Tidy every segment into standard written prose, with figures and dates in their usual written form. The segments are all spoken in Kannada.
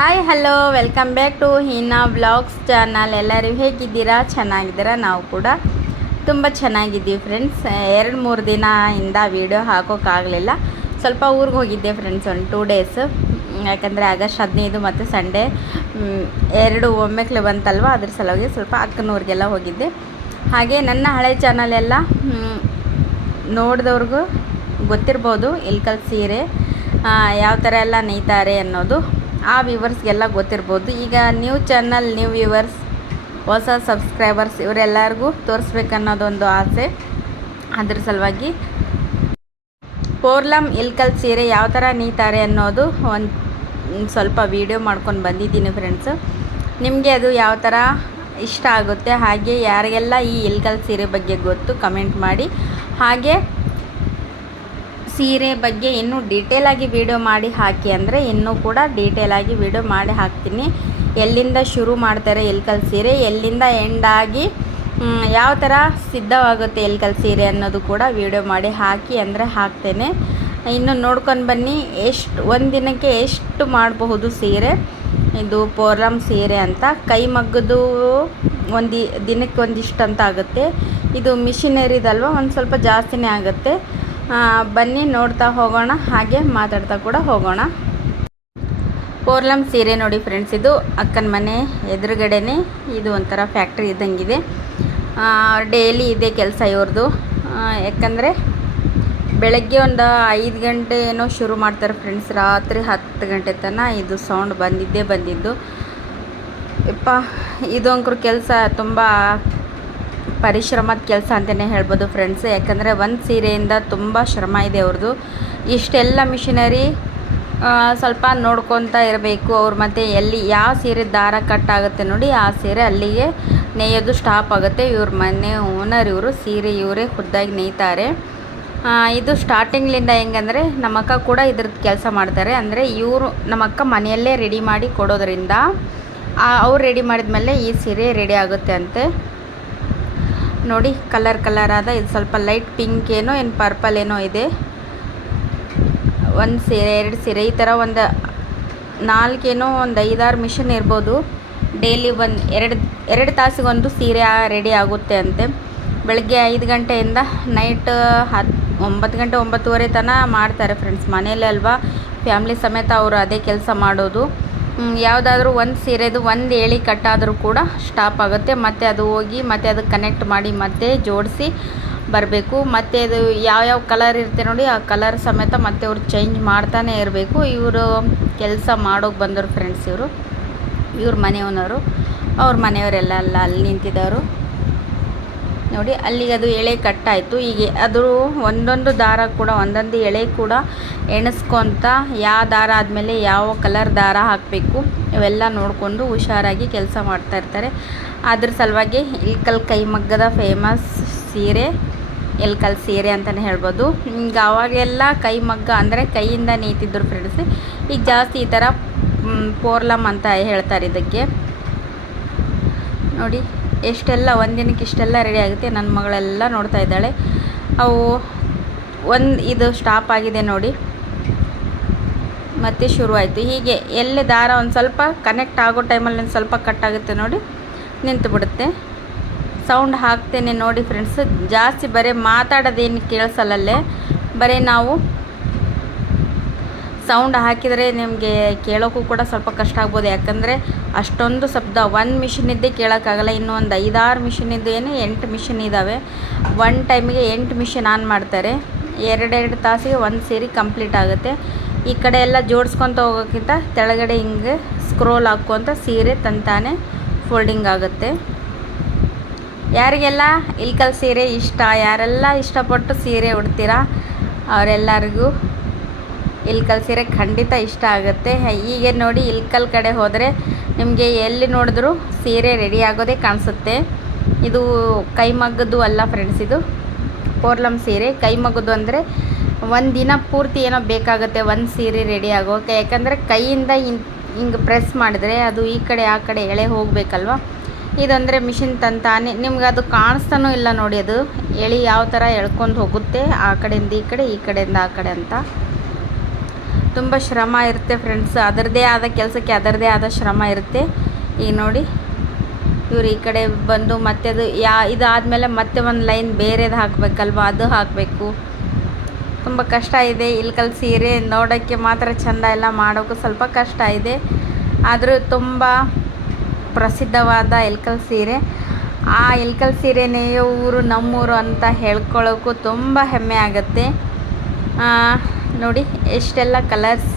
Hi hello welcome back to Heena vlogs channel. ಎಲ್ಲರೂ ಹೇಗಿದ್ದೀರಾ? ಚೆನ್ನಾಗಿದ್ದೀರಾ? ನಾವು ಕೂಡ ತುಂಬ ಚೆನ್ನಾಗಿದ್ದೀವಿ ಫ್ರೆಂಡ್ಸ್. 2-3 ದಿನದಿಂದ ವೀಡಿಯೋ ಹಾಕೋಕ್ಕಾಗಲಿಲ್ಲ. ಸ್ವಲ್ಪ ಊರಿಗೆ ಹೋಗಿದ್ದೆ ಫ್ರೆಂಡ್ಸ್, ಒಂದು 2 ಡೇಸ್. ಯಾಕಂದರೆ ಆಗಸ್ಟ್ 15 ಮತ್ತು ಸಂಡೇ 2 ಒಮ್ಮೆಕ್ಲೆ ಬಂತಲ್ವ, ಅದ್ರ ಸಲುವಾಗಿ ಸ್ವಲ್ಪ ಅಕ್ಕನೂರಿಗೆಲ್ಲ ಹೋಗಿದ್ದೆ. ಹಾಗೆ ನನ್ನ ಹಳೆ ಚಾನಲ್ ಎಲ್ಲ ನೋಡಿದವ್ರಿಗೂ ಗೊತ್ತಿರ್ಬೋದು ಇಲ್ಕಲ್ ಸೀರೆ ಯಾವ ಥರ ಎಲ್ಲ ನೇಯ್ತಾರೆ ಅನ್ನೋದು. ಆ ವ್ಯೂವರ್ಸ್ಗೆಲ್ಲ ಗೊತ್ತಿರ್ಬೋದು. ಈಗ ನ್ಯೂ ಚಾನಲ್, ನ್ಯೂ ವ್ಯೂವರ್ಸ್, ಹೊಸ ಸಬ್ಸ್ಕ್ರೈಬರ್ಸ್ ಇವರೆಲ್ಲರಿಗೂ ತೋರಿಸ್ಬೇಕನ್ನೋದೊಂದು ಆಸೆ. ಅದ್ರ ಸಲುವಾಗಿ ಪೋರ್ಲಮ್ ಇಲ್ಕಲ್ ಸೀರೆ ಯಾವ ಥರ ನೇಯ್ತಾರೆ ಅನ್ನೋದು ಒಂದು ಸ್ವಲ್ಪ ವೀಡಿಯೋ ಮಾಡ್ಕೊಂಡು ಬಂದಿದ್ದೀನಿ ಫ್ರೆಂಡ್ಸು. ನಿಮಗೆ ಅದು ಯಾವ ಥರ ಇಷ್ಟ ಆಗುತ್ತೆ, ಹಾಗೆ ಯಾರಿಗೆಲ್ಲ ಈ ಇಲ್ಕಲ್ ಸೀರೆ ಬಗ್ಗೆ ಗೊತ್ತು ಕಮೆಂಟ್ ಮಾಡಿ. ಹಾಗೆ ಸೀರೆ ಬಗ್ಗೆ ಇನ್ನೂ ಡೀಟೇಲಾಗಿ ವೀಡಿಯೋ ಮಾಡಿ ಹಾಕಿ ಅಂದರೆ ಇನ್ನೂ ಕೂಡ ಡೀಟೇಲಾಗಿ ವೀಡಿಯೋ ಮಾಡಿ ಹಾಕ್ತೀನಿ. ಎಲ್ಲಿಂದ ಶುರು ಮಾಡ್ತಾರೆ ಇಲ್ಕಲ್ ಸೀರೆ, ಎಲ್ಲಿಂದ ಎಂಡಾಗಿ ಯಾವ ಥರ ಸಿದ್ಧವಾಗುತ್ತೆ ಇಲ್ಕಲ್ ಸೀರೆ ಅನ್ನೋದು ಕೂಡ ವೀಡಿಯೋ ಮಾಡಿ ಹಾಕಿ ಅಂದರೆ ಹಾಕ್ತೇನೆ. ಇನ್ನು ನೋಡ್ಕೊಂಡು ಬನ್ನಿ ಒಂದು ದಿನಕ್ಕೆ ಎಷ್ಟು ಮಾಡಬಹುದು ಸೀರೆ. ಇದು ಪೋರ್ಲಮ್ ಸೀರೆ ಅಂತ ಕೈಮಗ್ಗದು ದಿನಕ್ಕೆ ಒಂದಿಷ್ಟು ಅಂತ ಆಗುತ್ತೆ. ಇದು ಮಿಷಿನರಿದಲ್ವ, ಒಂದು ಸ್ವಲ್ಪ ಜಾಸ್ತಿನೇ ಆಗುತ್ತೆ. ಬನ್ನಿ ನೋಡ್ತಾ ಹೋಗೋಣ, ಹಾಗೆ ಮಾತಾಡ್ತಾ ಕೂಡ ಹೋಗೋಣ. ಪೋರ್ಲಮ್ ಸೀರೆ ನೋಡಿ ಫ್ರೆಂಡ್ಸ್, ಇದು ಅಕ್ಕನ ಮನೆ ಎದುರುಗಡೆನೇ ಇದು ಒಂಥರ ಫ್ಯಾಕ್ಟ್ರಿ ಇದ್ದಂಗಿದೆ. ಡೈಲಿ ಇದೆ ಕೆಲಸ ಇವ್ರದ್ದು. ಯಾಕಂದರೆ ಬೆಳಗ್ಗೆ ಒಂದು 5 ಗಂಟೆ ಏನೋ ಶುರು ಮಾಡ್ತಾರೆ ಫ್ರೆಂಡ್ಸ್, ರಾತ್ರಿ 10 ಗಂಟೆ ತನಕ ಇದು ಸೌಂಡ್ ಬಂದಿದ್ದು. ಇದೊಂಕರು ಕೆಲಸ ತುಂಬ ಪರಿಶ್ರಮದ ಕೆಲಸ ಅಂತಲೇ ಹೇಳ್ಬೋದು ಫ್ರೆಂಡ್ಸ್. ಯಾಕಂದರೆ ಒಂದು ಸೀರೆಯಿಂದ ತುಂಬ ಶ್ರಮ ಇದೆ ಅವ್ರದ್ದು. ಇಷ್ಟೆಲ್ಲ ಮಿಷಿನರಿ ಸ್ವಲ್ಪ ನೋಡ್ಕೊತಾ ಇರಬೇಕು ಅವ್ರು. ಮತ್ತು ಎಲ್ಲಿ ಯಾವ ಸೀರೆ ದಾರ ಕಟ್ ಆಗುತ್ತೆ ನೋಡಿ, ಆ ಸೀರೆ ಅಲ್ಲಿಗೆ ನೇಯೋದು ಸ್ಟಾಪ್ ಆಗುತ್ತೆ. ಇವ್ರ ಮನೆ ಓನರ್ ಇವರು, ಸೀರೆ ಇವರೇ ಖುದ್ದಾಗಿ ನೇಯ್ತಾರೆ. ಇದು ಸ್ಟಾರ್ಟಿಂಗ್ಲಿಂದ ಹೆಂಗಂದರೆ ನಮ್ಮ ಅಕ್ಕ ಕೂಡ ಇದ್ರದ್ದು ಕೆಲಸ ಮಾಡ್ತಾರೆ. ಅಂದರೆ ಇವರು ನಮ್ಮ ಅಕ್ಕ ಮನೆಯಲ್ಲೇ ರೆಡಿ ಮಾಡಿ ಕೊಡೋದ್ರಿಂದ ಅವ್ರು ರೆಡಿ ಮಾಡಿದ್ಮೇಲೆ ಈ ಸೀರೆ ರೆಡಿ ಆಗುತ್ತೆ ಅಂತೆ. ನೋಡಿ ಕಲರ್ ಆದ, ಇದು ಸ್ವಲ್ಪ ಲೈಟ್ ಪಿಂಕ್ ಏನೋ ಏನು ಪರ್ಪಲ್ ಏನೋ ಇದೆ. ಒಂದು ಸೀರೆ 2 ಸೀರೆ ಈ ಥರ ಒಂದು 4 ಏನೋ ಒಂದು 5-6 ಮಿಷನ್ ಇರ್ಬೋದು. ಡೈಲಿ ಒಂದು 2 ತಾಸಿಗೊಂದು ಸೀರೆ ರೆಡಿ ಆಗುತ್ತೆ ಅಂತೆ. ಬೆಳಗ್ಗೆ 5 ಗಂಟೆಯಿಂದ ನೈಟ್ 9 ಗಂಟೆ 9:30 ತನಕ ಮಾಡ್ತಾರೆ ಫ್ರೆಂಡ್ಸ್. ಮನೇಲಿ ಅಲ್ವಾ, ಫ್ಯಾಮ್ಲಿ ಸಮೇತ ಅವರು ಅದೇ ಕೆಲಸ ಮಾಡೋದು. ಯಾವುದಾದ್ರೂ ಒಂದು ಸೀರೆದು ಒಂದು ಎಳೆ ಕಟ್ಟಾದರೂ ಕೂಡ ಸ್ಟಾಪ್ ಆಗುತ್ತೆ. ಮತ್ತು ಅದು ಹೋಗಿ ಮತ್ತೆ ಅದು ಕನೆಕ್ಟ್ ಮಾಡಿ ಮತ್ತೆ ಜೋಡಿಸಿ ಬರಬೇಕು. ಮತ್ತು ಅದು ಯಾವ ಕಲರ್ ಇರುತ್ತೆ ನೋಡಿ, ಆ ಕಲರ್ ಸಮೇತ ಮತ್ತೆ ಅವ್ರು ಚೇಂಜ್ ಮಾಡ್ತಾನೆ ಇರಬೇಕು. ಇವರು ಕೆಲಸ ಮಾಡೋಕೆ ಬಂದವರು ಫ್ರೆಂಡ್ಸ್. ಇವ್ರ ಮನೆಯವನವರು, ಅವ್ರ ಮನೆಯವರೆಲ್ಲ ಅಲ್ಲಿ ನಿಂತಿದ್ದವರು ನೋಡಿ. ಅಲ್ಲಿಗೆ ಅದು ಎಳೆ ಕಟ್ಟಾಯಿತು. ಹೀಗೆ ಅದು ಒಂದೊಂದು ದಾರ ಕೂಡ, ಒಂದೊಂದು ಎಳೆ ಕೂಡ ಎಣಿಸ್ಕೊತ ಯಾವ ದಾರ ಆದಮೇಲೆ ಯಾವ ಕಲರ್ ದಾರ ಹಾಕಬೇಕು ಇವೆಲ್ಲ ನೋಡಿಕೊಂಡು ಹುಷಾರಾಗಿ ಕೆಲಸ ಮಾಡ್ತಾಯಿರ್ತಾರೆ. ಅದ್ರ ಸಲುವಾಗಿ ಇಲ್ಕಲ್ ಕೈಮಗ್ಗದ ಫೇಮಸ್ ಸೀರೆ ಇಲ್ಕಲ್ ಸೀರೆ ಅಂತಲೇ ಹೇಳ್ಬೋದು. ಈಗ ಅವಾಗೆಲ್ಲ ಕೈಮಗ್ಗ ಅಂದರೆ ಕೈಯಿಂದ ನೇಯ್ತಿದ್ರು ಫ್ರೆಂಡ್ಸ್. ಈಗ ಜಾಸ್ತಿ ಈ ಥರ ಪೋರ್ಲಮ್ ಅಂತ ಹೇಳ್ತಾರೆ ಇದಕ್ಕೆ. ನೋಡಿ ಎಷ್ಟೆಲ್ಲ ಒಂದಿನಕ್ಕೆ ಇಷ್ಟೆಲ್ಲ ರೆಡಿ ಆಗುತ್ತೆ. ನನ್ನ ಮಗಳೆಲ್ಲ ನೋಡ್ತಾ ಇದ್ದಾಳೆ. ಅವು ಇದು ಸ್ಟಾಪ್ ಆಗಿದೆ ನೋಡಿ, ಮತ್ತೆ ಶುರುವಾಯಿತು. ಹೀಗೆ ಎಲ್ಲಿ ದಾರ ಒಂದು ಸ್ವಲ್ಪ ಕನೆಕ್ಟ್ ಆಗೋ ಟೈಮಲ್ಲಿ ಒಂದು ಸ್ವಲ್ಪ ಕಟ್ ಆಗುತ್ತೆ ನೋಡಿ, ನಿಂತು ಬಿಡುತ್ತೆ. ಸೌಂಡ್ ಹಾಕ್ತೇನೆ ನೋಡಿ ಫ್ರೆಂಡ್ಸ್. ಜಾಸ್ತಿ ಬರೀ ಮಾತಾಡೋದೇನು ಕೇಳಿಸಲ್ಲಲ್ಲೇ, ಬರೀ ನಾವು ಸೌಂಡ್ ಹಾಕಿದರೆ ನಿಮಗೆ ಕೇಳೋಕ್ಕೂ ಕೂಡ ಸ್ವಲ್ಪ ಕಷ್ಟ ಆಗ್ಬೋದು. ಯಾಕಂದರೆ ಅಷ್ಟೊಂದು ಶಬ್ದ, ಒಂದು ಮಿಷಿನಿದ್ದೇ ಕೇಳೋಕ್ಕಾಗಲ್ಲ. ಇನ್ನೂ ಒಂದು 5-6 ಮಿಷಿನಿದ್ದು ಏನು 8 ಮಿಷಿನ್ ಇದ್ದಾವೆ. ಒಂದು ಟೈಮಿಗೆ 8 ಮಿಷಿನ್ ಆನ್ ಮಾಡ್ತಾರೆ. 2 ತಾಸಿಗೆ ಒಂದು ಸೀರೆ ಕಂಪ್ಲೀಟ್ ಆಗುತ್ತೆ. ಈ ಕಡೆ ಎಲ್ಲ ಜೋಡಿಸ್ಕೊತ ಹೋಗೋಕ್ಕಿಂತ ತೆಳಗಡೆ ಹಿಂಗೆ ಸ್ಕ್ರೋಲ್ ಹಾಕ್ಕೊತ ಸೀರೆ ತಂತಾನೆ ಫೋಲ್ಡಿಂಗ್ ಆಗುತ್ತೆ. ಯಾರಿಗೆಲ್ಲ ಇಲ್ಕಲ್ ಸೀರೆ ಇಷ್ಟ, ಯಾರೆಲ್ಲ ಇಷ್ಟಪಟ್ಟು ಸೀರೆ ಉಡ್ತೀರಾ ಅವರೆಲ್ಲರಿಗೂ ಇಲ್ಕಲ್ ಸೀರೆ ಖಂಡಿತ ಇಷ್ಟ ಆಗುತ್ತೆ. ಹೀಗೆ ನೋಡಿ ಇಲ್ಕಲ್ ಕಡೆ ಹೋದರೆ ನಿಮಗೆ ಎಲ್ಲಿ ನೋಡಿದ್ರೂ ಸೀರೆ ರೆಡಿ ಆಗೋದೇ ಕಾಣಿಸುತ್ತೆ. ಇದು ಕೈಮಗ್ಗದ್ದು ಅಲ್ಲ ಫ್ರೆಂಡ್ಸ್, ಇದು ಪೋರ್ಲಮ್ ಸೀರೆ. ಕೈಮಗ್ಗದ್ದು ಅಂದರೆ ಒಂದು ದಿನ ಪೂರ್ತಿ ಏನೋ ಬೇಕಾಗುತ್ತೆ ಒಂದು ಸೀರೆ ರೆಡಿ ಆಗೋಕೆ. ಯಾಕಂದರೆ ಕೈಯಿಂದ ಹಿಂಗೆ ಪ್ರೆಸ್ ಮಾಡಿದ್ರೆ ಅದು ಈ ಕಡೆ ಆ ಕಡೆ ಎಳೆ ಹೋಗಬೇಕಲ್ವ. ಇದಂದರೆ ಮಿಷಿನ್ ತಂತಾನೆ ನಿಮ್ಗೆ ಅದು ಕಾಣಿಸ್ತಾನೂ ಇಲ್ಲ ನೋಡಿ, ಅದು ಎಳೆ ಯಾವ ಥರ ಎಳ್ಕೊಂಡು ಹೋಗುತ್ತೆ ಆ ಕಡೆಯಿಂದ ಈ ಕಡೆ, ಈ ಕಡೆಯಿಂದ ಆ ಕಡೆ ಅಂತ. ತುಂಬ ಶ್ರಮ ಇರುತ್ತೆ ಫ್ರೆಂಡ್ಸ್. ಅದರದ್ದೇ ಆದ ಕೆಲಸಕ್ಕೆ ಅದರದ್ದೇ ಆದ ಶ್ರಮ ಇರುತ್ತೆ. ಈಗ ನೋಡಿ ಇವ್ರು ಈ ಕಡೆ ಬಂದು ಮತ್ತೆ ಅದು ಇದಾದಮೇಲೆ ಮತ್ತೆ ಒಂದು ಲೈನ್ ಬೇರೆದು ಹಾಕಬೇಕಲ್ವ, ಅದು ಹಾಕಬೇಕು. ತುಂಬ ಕಷ್ಟ ಇದೆ. ಇಲ್ಕಲ್ ಸೀರೆ ನೋಡೋಕ್ಕೆ ಮಾತ್ರ ಚೆಂದ, ಎಲ್ಲ ಮಾಡೋಕ್ಕೂ ಸ್ವಲ್ಪ ಕಷ್ಟ ಇದೆ. ಆದರೂ ತುಂಬ ಪ್ರಸಿದ್ಧವಾದ ಇಲ್ಕಲ್ ಸೀರೆ. ಆ ಇಲ್ಕಲ್ ಸೀರೆನೇ ಊರು ನಮ್ಮೂರು ಅಂತ ಹೇಳ್ಕೊಳ್ಳೋಕ್ಕೂ ತುಂಬ ಹೆಮ್ಮೆ ಆಗುತ್ತೆ. ನೋಡಿ ಎಷ್ಟೆಲ್ಲ ಕಲರ್ಸ್,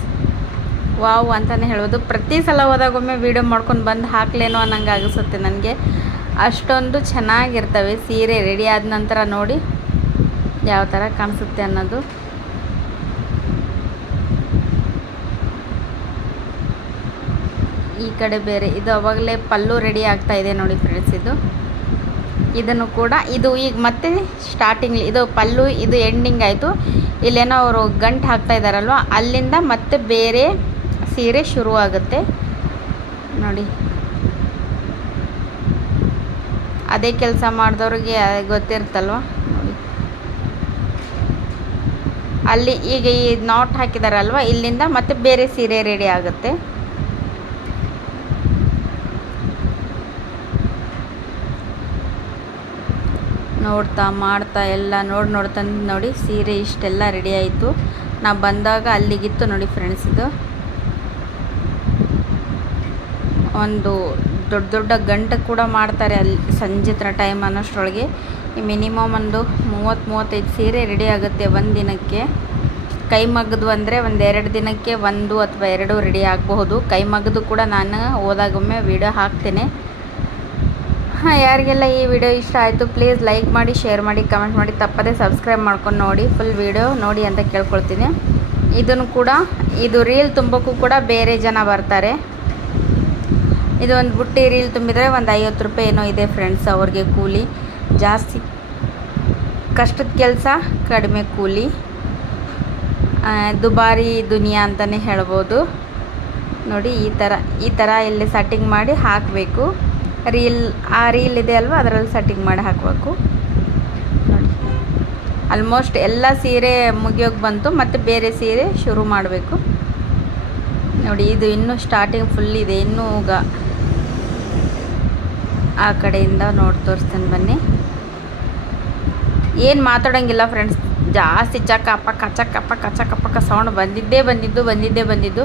ವಾವ್ ಅಂತಲೇ ಹೇಳ್ಬೋದು. ಪ್ರತಿ ಸಲ ಹೋದಾಗೊಮ್ಮೆ ವೀಡಿಯೋ ಮಾಡ್ಕೊಂಡು ಬಂದು ಹಾಕ್ಲೇನೋ ಅನ್ನಂಗೆ ಆಗಿಸುತ್ತೆ ನನಗೆ. ಅಷ್ಟೊಂದು ಚೆನ್ನಾಗಿರ್ತವೆ ಸೀರೆ ರೆಡಿ ಆದ ನಂತರ. ನೋಡಿ ಯಾವ ಥರ ಕಾಣಿಸುತ್ತೆ ಅನ್ನೋದು. ಈ ಕಡೆ ಬೇರೆ ಇದು ಅವಾಗಲೇ ಪಲ್ಲು ರೆಡಿ ಆಗ್ತಾ ಇದೆ ನೋಡಿ ಫ್ರೆಂಡ್ಸ್. ಇದನ್ನು ಕೂಡ ಇದು ಈಗ ಮತ್ತೆ ಸ್ಟಾರ್ಟಿಂಗ್, ಇದು ಪಲ್ಲು, ಇದು ಎಂಡಿಂಗ್ ಆಯಿತು. ಇಲ್ಲೇನೋ ಅವರು ಗಂಟು ಹಾಕ್ತಾ ಇದ್ದಾರಲ್ವ, ಅಲ್ಲಿಂದ ಮತ್ತೆ ಬೇರೆ ಸೀರೆ ಶುರುವಾಗುತ್ತೆ ನೋಡಿ. ಅದೇ ಕೆಲಸ ಮಾಡಿದವ್ರಿಗೆ ಗೊತ್ತಿರುತ್ತಲ್ವ ನೋಡಿ. ಅಲ್ಲಿ ಈಗ ಈ ನಾಟ್ ಹಾಕಿದಾರಲ್ವ, ಇಲ್ಲಿಂದ ಮತ್ತೆ ಬೇರೆ ಸೀರೆ ರೆಡಿ ಆಗುತ್ತೆ. ನೋಡ್ತಾ ಮಾಡ್ತಾ ಎಲ್ಲ ನೋಡ್ತಾ ನೋಡಿ ಸೀರೆ ಇಷ್ಟೆಲ್ಲ ರೆಡಿ ಆಯಿತು. ನಾವು ಬಂದಾಗ ಅಲ್ಲಿಗಿತ್ತು ನೋಡಿ ಫ್ರೆಂಡ್ಸ್. ಇದು ಒಂದು ದೊಡ್ಡ ದೊಡ್ಡ ಗಂಟು ಕೂಡ ಮಾಡ್ತಾರೆ ಅಲ್ಲಿ ಸಂಜೆ ಟೈಮ್ ಅನ್ನೋಷ್ಟರೊಳಗೆ. ಮಿನಿಮಮ್ ಒಂದು 30-35 ಸೀರೆ ರೆಡಿ ಆಗುತ್ತೆ ಒಂದು ದಿನಕ್ಕೆ. ಕೈಮಗ್ಗದು ಅಂದರೆ ಒಂದು 2 ದಿನಕ್ಕೆ 1 ಅಥವಾ 2 ರೆಡಿ ಆಗಬಹುದು. ಕೈಮಗ್ಗದು ಕೂಡ ನಾನು ಹೋದಾಗೊಮ್ಮೆ ವಿಡಿಯೋ ಹಾಕ್ತೇನೆ. ಯಾರಿಗೆಲ್ಲ ಈ ವಿಡಿಯೋ ಇಷ್ಟ ಆಯಿತು ಪ್ಲೀಸ್ ಲೈಕ್ ಮಾಡಿ, ಶೇರ್ ಮಾಡಿ, ಕಮೆಂಟ್ ಮಾಡಿ, ತಪ್ಪದೇ ಸಬ್ಸ್ಕ್ರೈಬ್ ಮಾಡ್ಕೊಂಡು ನೋಡಿ, ಫುಲ್ ವಿಡಿಯೋ ನೋಡಿ ಅಂತ ಕೇಳ್ಕೊಳ್ತೀನಿ. ಇದನ್ನು ಕೂಡ ಇದು ರೀಲ್ ತುಂಬೋಕ್ಕೂ ಕೂಡ ಬೇರೆ ಜನ ಬರ್ತಾರೆ. ಇದು ಒಂದು ಬುಟ್ಟಿ ರೀಲ್ ತುಂಬಿದರೆ ಒಂದು 50 ರೂಪಾಯಿ ಏನೋ ಇದೆ ಫ್ರೆಂಡ್ಸ್ ಅವ್ರಿಗೆ ಕೂಲಿ. ಜಾಸ್ತಿ ಕಷ್ಟದ ಕೆಲಸ, ಕಡಿಮೆ ಕೂಲಿ. ದುಬಾರಿ ದುನಿಯಾ ಅಂತಲೇ ಹೇಳ್ಬೋದು ನೋಡಿ. ಈ ಥರ ಇಲ್ಲಿ ಸೆಟ್ಟಿಂಗ್ ಮಾಡಿ ಹಾಕಬೇಕು. ಆ ರೀಲ್ ಇದೆ ಅಲ್ವ, ಅದರಲ್ಲಿ ಸೆಟ್ಟಿಂಗ್ ಮಾಡಿ ಹಾಕಬೇಕು ನೋಡಿ. ಆಲ್ಮೋಸ್ಟ್ ಎಲ್ಲ ಸೀರೆ ಮುಗಿಯೋಕೆ ಬಂತು, ಮತ್ತು ಬೇರೆ ಸೀರೆ ಶುರು ಮಾಡಬೇಕು ನೋಡಿ. ಇದು ಇನ್ನೂ ಸ್ಟಾರ್ಟಿಂಗ್ ಫುಲ್ ಇದೆ. ಇನ್ನೂ ಆ ಕಡೆಯಿಂದ ನೋಡಿ ತೋರಿಸ್ತೀನಿ ಬನ್ನಿ. ಏನು ಮಾತಾಡೋಂಗಿಲ್ಲ ಫ್ರೆಂಡ್ಸ್, ಜಾಸ್ತಿ ಚಕ್ಕಪ್ಪ ಸೌಂಡ್ ಬಂದಿದ್ದು.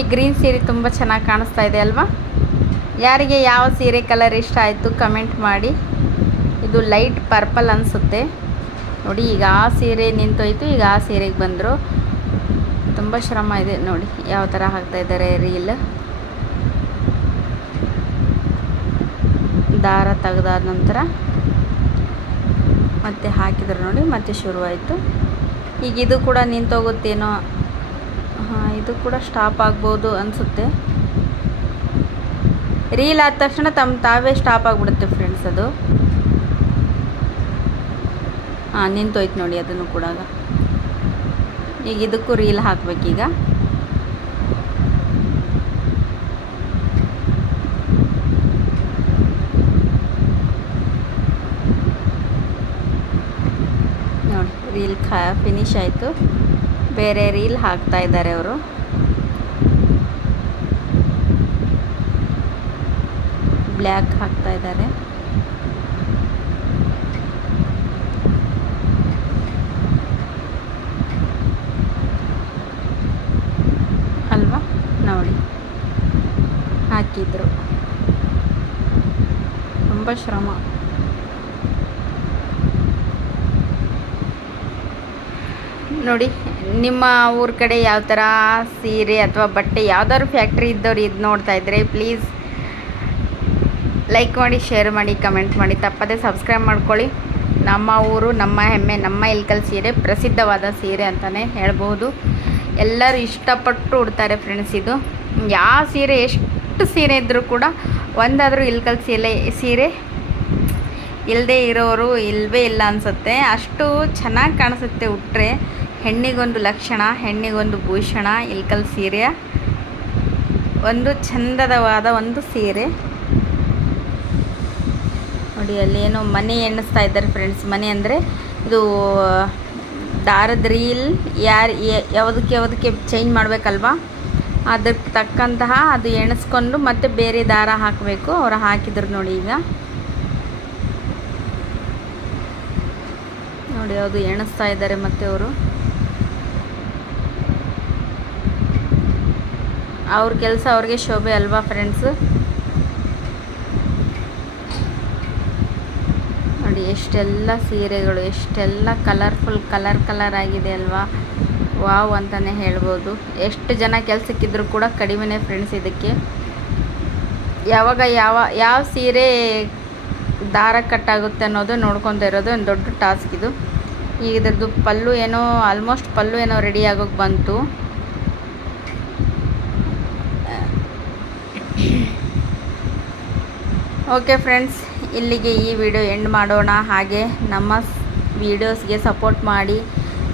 ಈ ಗ್ರೀನ್ ಸೀರೆ ತುಂಬ ಚೆನ್ನಾಗಿ ಕಾಣಿಸ್ತಾ ಇದೆ ಅಲ್ವಾ. ಯಾರಿಗೆ ಯಾವ ಸೀರೆ ಕಲರ್ ಇಷ್ಟ ಆಯಿತು ಕಮೆಂಟ್ ಮಾಡಿ. ಇದು ಲೈಟ್ ಪರ್ಪಲ್ ಅನಿಸುತ್ತೆ ನೋಡಿ. ಈಗ ಆ ಸೀರೆ ನಿಂತೋಯ್ತು, ಈಗ ಆ ಸೀರೆಗೆ ಬಂದರು. ತುಂಬ ಶ್ರಮ ಇದೆ ನೋಡಿ ಯಾವ ಥರ ಹಾಕ್ತಾಯಿದ್ದಾರೆ ರೀಲ್. ದಾರ ತೆಗೆದಾದ ನಂತರ ಮತ್ತೆ ಹಾಕಿದ್ರು ನೋಡಿ, ಮತ್ತೆ ಶುರುವಾಯಿತು. ಈಗ ಇದು ಕೂಡ ನಿಂತೋಗುತ್ತೇನೋ. ಇದು ಕೂಡ ಸ್ಟಾಪ್ ಆಗ್ಬೋದು ಅನಿಸುತ್ತೆ. ರೀಲ್ ಆದ ತಕ್ಷಣ ತಾವೇ ಸ್ಟಾಪ್ ಆಗಿಬಿಡುತ್ತೆ ಫ್ರೆಂಡ್ಸ್ ಅದು. ನಿಂತೋಯ್ತು ನೋಡಿ ಅದನ್ನು ಕೂಡ. ಈಗ ಇದಕ್ಕೂ ರೀಲ್ ಹಾಕ್ಬೇಕೀಗ. ನೋಡಿ ರೀಲ್ ಫಿನಿಶ್ ಆಯಿತು. ಬೇರೆ ರೀಲ್ ಹಾಕ್ತಾ ಇದ್ದಾರೆ ಅವರು. ಬ್ಲ್ಯಾಕ್ ಹಾಕ್ತಾ ಇದ್ದಾರೆ. ಅಲ್ವಾ ನೋಡಿ ಹಾಕಿದ್ರು. ತುಂಬ ಶ್ರಮ. ನೋಡಿ ನಿಮ್ಮ ಊರ ಕಡೆ ಯಾವ ಥರ ಸೀರೆ ಅಥವಾ ಬಟ್ಟೆ ಯಾವ್ದಾದ್ರು ಫ್ಯಾಕ್ಟ್ರಿ ಇದ್ದವ್ರು ಇದು ನೋಡ್ತಾ ಇದ್ದರೆ ಪ್ಲೀಸ್ ಲೈಕ್ ಮಾಡಿ, ಶೇರ್ ಮಾಡಿ, ಕಮೆಂಟ್ ಮಾಡಿ, ತಪ್ಪದೇ ಸಬ್ಸ್ಕ್ರೈಬ್ ಮಾಡ್ಕೊಳ್ಳಿ. ನಮ್ಮ ಊರು, ನಮ್ಮ ಹೆಮ್ಮೆ, ನಮ್ಮ ಇಲ್ಕಲ್ ಸೀರೆ ಪ್ರಸಿದ್ಧವಾದ ಸೀರೆ ಅಂತಲೇ ಹೇಳ್ಬೋದು. ಎಲ್ಲರೂ ಇಷ್ಟಪಟ್ಟು ಉಡ್ತಾರೆ ಫ್ರೆಂಡ್ಸ್. ಇದು ಯಾವ ಸೀರೆ, ಎಷ್ಟು ಸೀರೆ ಇದ್ದರೂ ಕೂಡ ಒಂದಾದರೂ ಇಲ್ಕಲ್ ಸೀರೆ ಇಲ್ಲದೆ ಇರೋರು ಇಲ್ಲವೇ ಇಲ್ಲ ಅನಿಸುತ್ತೆ. ಅಷ್ಟು ಚೆನ್ನಾಗಿ ಕಾಣಿಸುತ್ತೆ ಉಟ್ಟರೆ. ಹೆಣ್ಣಿಗೊಂದು ಲಕ್ಷಣ, ಹೆಣ್ಣಿಗೊಂದು ಭೂಷಣ ಇಲ್ಕಲ್ ಸೀರೆಯ ಒಂದು ಚಂದದವಾದ ಒಂದು ಸೀರೆ ನೋಡಿ. ಅಲ್ಲೇನೋ ಮನೆ ಎಣ್ಣಿಸ್ತಾ ಇದ್ದಾರೆ ಫ್ರೆಂಡ್ಸ್. ಮನೆ ಅಂದರೆ ಇದು ದಾರದ ರೀಲ್ ಯಾವುದಕ್ಕೆ ಚೇಂಜ್ ಮಾಡಬೇಕಲ್ವಾ, ಅದಕ್ಕೆ ತಕ್ಕಂತಹ ಅದು ಎಣಿಸ್ಕೊಂಡು ಮತ್ತೆ ಬೇರೆ ದಾರ ಹಾಕಬೇಕು. ಅವ್ರು ಹಾಕಿದ್ರು ನೋಡಿ. ಈಗ ನೋಡಿ ಅದು ಎಣಿಸ್ತಾ ಇದ್ದಾರೆ ಮತ್ತೆ ಅವ್ರ ಕೆಲಸ ಅವ್ರಿಗೆ ಶೋಭೆ ಅಲ್ವಾ ಫ್ರೆಂಡ್ಸ್. ನೋಡಿ ಎಷ್ಟೆಲ್ಲ ಸೀರೆಗಳು, ಎಷ್ಟೆಲ್ಲ ಕಲರ್ ಆಗಿದೆ ಅಲ್ವಾ. ವಾವ್ ಅಂತಲೇ ಹೇಳ್ಬೋದು. ಎಷ್ಟು ಜನ ಕೆಲಸಕ್ಕಿದ್ರು ಕೂಡ ಕಡಿಮೆನೇ ಫ್ರೆಂಡ್ಸ್. ಇದಕ್ಕೆ ಯಾವಾಗ ಯಾವ ಸೀರೆ ದಾರ ಕಟ್ಟಾಗುತ್ತೆ ಅನ್ನೋದು ನೋಡ್ಕೊತಾ ಇರೋದು ಒಂದು ದೊಡ್ಡ ಟಾಸ್ಕ್ ಇದು. ಈಗ ಇದ್ರದ್ದು ಆಲ್ಮೋಸ್ಟ್ ಪಲ್ಲು ಏನೋ ರೆಡಿ ಆಗೋಕ್ಕೆ ಬಂತು. ಓಕೆ ಫ್ರೆಂಡ್ಸ್, ಇಲ್ಲಿಗೆ ಈ ವಿಡಿಯೋ ಎಂಡ್ ಮಾಡೋಣ. ಹಾಗೆ ನಮ್ಮ ವೀಡಿಯೋಸ್ಗೆ ಸಪೋರ್ಟ್ ಮಾಡಿ,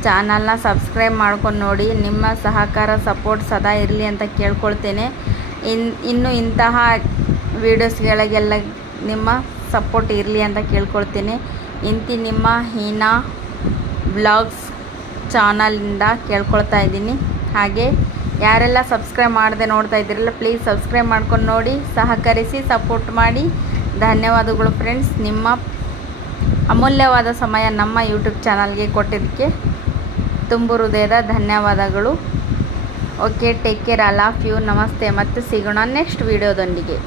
ಚಾನಲ್ನ ಸಬ್ಸ್ಕ್ರೈಬ್ ಮಾಡ್ಕೊಂಡು ನೋಡಿ. ನಿಮ್ಮ ಸಹಕಾರ ಸಪೋರ್ಟ್ ಸದಾ ಇರಲಿ ಅಂತ ಕೇಳ್ಕೊಳ್ತೇನೆ. ಇನ್ನು ಇಂತಹ ವೀಡಿಯೋಸ್ಗಳಿಗೆಲ್ಲ ನಿಮ್ಮ ಸಪೋರ್ಟ್ ಇರಲಿ ಅಂತ ಕೇಳ್ಕೊಳ್ತೀನಿ. ನಿಮ್ಮ ಹೀನಾ ಬ್ಲಾಗ್ಸ್ ಚಾನಲಿಂದ ಕೇಳ್ಕೊಳ್ತಾ ಇದ್ದೀನಿ. ಹಾಗೆ ಯಾರೆಲ್ಲ ಸಬ್ಸ್ಕ್ರೈಬ್ ಮಾಡದೆ ನೋಡ್ತಾ ಇದ್ದೀರಲ್ಲ, ಪ್ಲೀಸ್ ಸಬ್ಸ್ಕ್ರೈಬ್ ಮಾಡ್ಕೊಂಡು ನೋಡಿ, ಸಹಕರಿಸಿ, ಸಪೋರ್ಟ್ ಮಾಡಿ. ಧನ್ಯವಾದಗಳು ಫ್ರೆಂಡ್ಸ್. ನಿಮ್ಮ ಅಮೂಲ್ಯವಾದ ಸಮಯ ನಮ್ಮ ಯೂಟ್ಯೂಬ್ ಚಾನಲ್ಗೆ ಕೊಟ್ಟಿದ್ದಕ್ಕೆ ತುಂಬು ಹೃದಯದ ಧನ್ಯವಾದಗಳು. Okay, take care, I love you, ನಮಸ್ತೆ. ಮತ್ತೆ ಸಿಗೋಣ ನೆಕ್ಸ್ಟ್ ವಿಡಿಯೋದೊಂದಿಗೆ.